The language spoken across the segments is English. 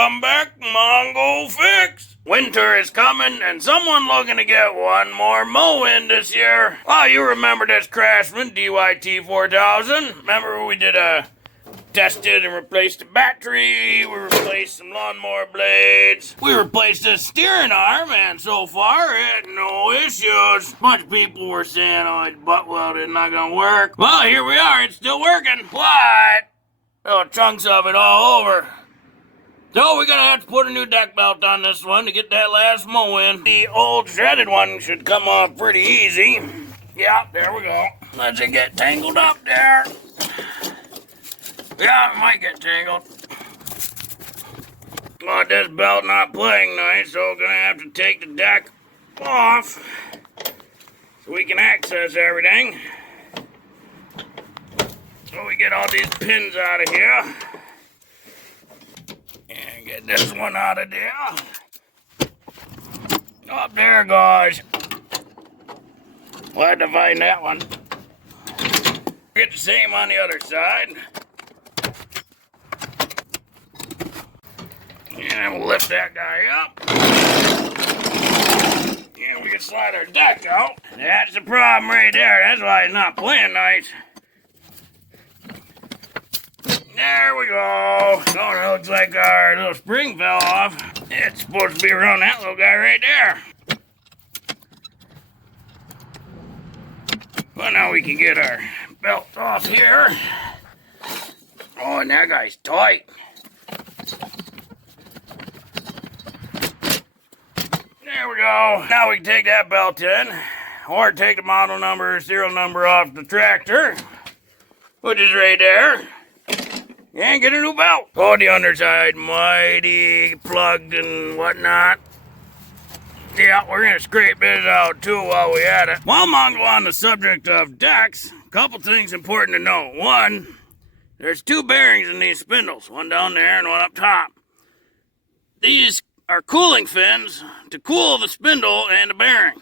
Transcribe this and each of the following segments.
Welcome back, Mongo Fix. Winter is coming, and someone looking to get one more mow in this year. Well, you remember this Craftsman DYT4000. Remember we did tested and replaced the battery. We replaced some lawnmower blades. We replaced the steering arm, and so far, no issues. A bunch of people were saying, oh, it's butt welded, not gonna work. Well, here we are, it's still working. But little chunks of it all over. So we're gonna have to put a new deck belt on this one to get that last mow in. The old shredded one should come off pretty easy. Yeah, there we go. Let's it get tangled up there. Yeah, it might get tangled. Well, this belt not playing nice, so we're gonna have to take the deck off so we can access everything. So we get all these pins out of here. And get this one out of there. Up there, guys. We'll have to find that one. Get the same on the other side. And we'll lift that guy up. And we can slide our deck out. That's the problem right there. That's why it's not playing nice. There we go. Oh, it looks like our little spring fell off. It's supposed to be around that little guy right there. Well, now we can get our belt off here. Oh, and that guy's tight. There we go. Now we can take that belt in, or take the model number, serial number off the tractor, which is right there. And get a new belt. Oh, the underside mighty plugged and whatnot. Yeah, we're gonna scrape this out too while we at it. While Mongo on the subject of decks, a couple things important to know. One, there's two bearings in these spindles, one down there and one up top. These are cooling fins to cool the spindle and the bearing.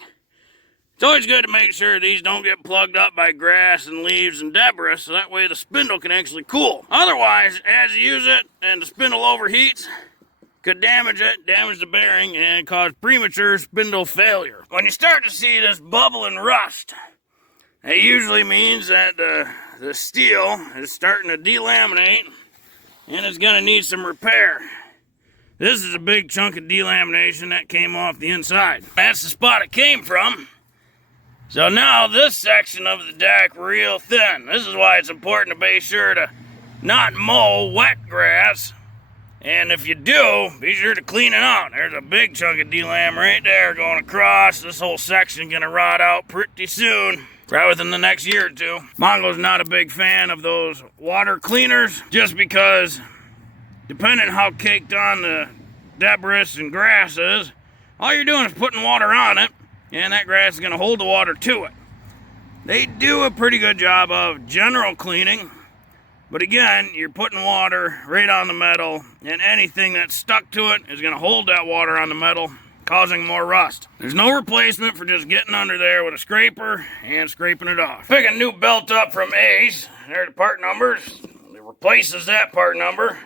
It's always good to make sure these don't get plugged up by grass and leaves and debris, so that way the spindle can actually cool. Otherwise, as you use it and the spindle overheats, could damage it, damage the bearing, and cause premature spindle failure. When you start to see this bubble and rust, it usually means that the steel is starting to delaminate and it's going to need some repair. This is a big chunk of delamination that came off the inside. That's the spot it came from. So now this section of the deck real thin. This is why it's important to be sure to not mow wet grass. And if you do, be sure to clean it out. There's a big chunk of delam right there going across. This whole section gonna rot out pretty soon. Probably within the next year or two. Mongo's not a big fan of those water cleaners, just because depending how caked on the debris and grass is, all you're doing is putting water on it, and that grass is going to hold the water to it. They do a pretty good job of general cleaning, but again, you're putting water right on the metal, and anything that's stuck to it is going to hold that water on the metal, causing more rust. There's no replacement for just getting under there with a scraper and scraping it off. Pick a new belt up from Ace. There are the part numbers. It replaces that part number.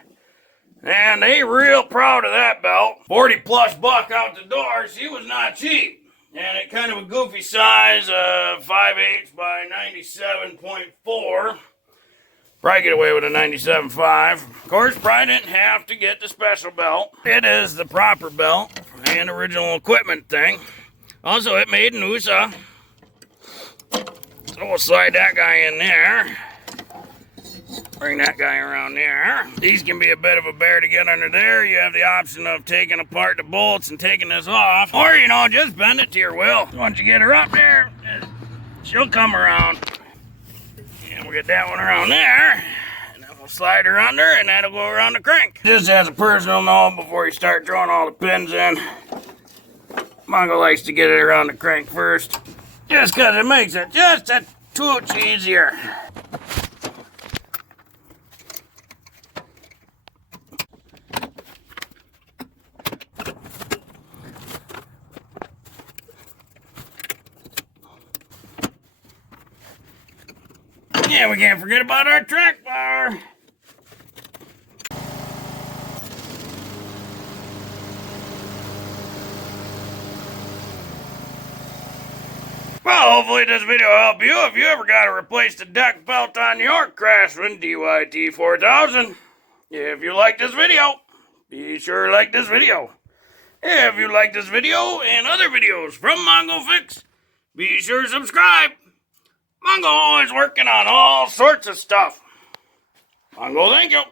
And they real proud of that belt. 40 plus buck out the door. She was not cheap. And it kind of a goofy size, 5/8 by 97.4. Probably get away with a 97.5. Of course, probably didn't have to get the special belt. It is the proper belt and original equipment thing. Also, it made in USA. So we'll slide that guy in there. Bring that guy around there. These can be a bit of a bear to get under there. You have the option of taking apart the bolts and taking this off. Or, you know, just bend it to your will. Once you get her up there, she'll come around. And we'll get that one around there. And then we'll slide her under, and that'll go around the crank. Just as a personal note, before you start throwing all the pins in, Mongo likes to get it around the crank first. Just because it makes it just a touch easier. Yeah, we can't forget about our track bar. Well, hopefully this video will help you if you ever got to replace the deck belt on your Craftsman DYT4000. If you like this video, be sure to like this video. If you like this video and other videos from Mongo Fix, be sure to subscribe. Mongo always working on all sorts of stuff. Mongo, thank you.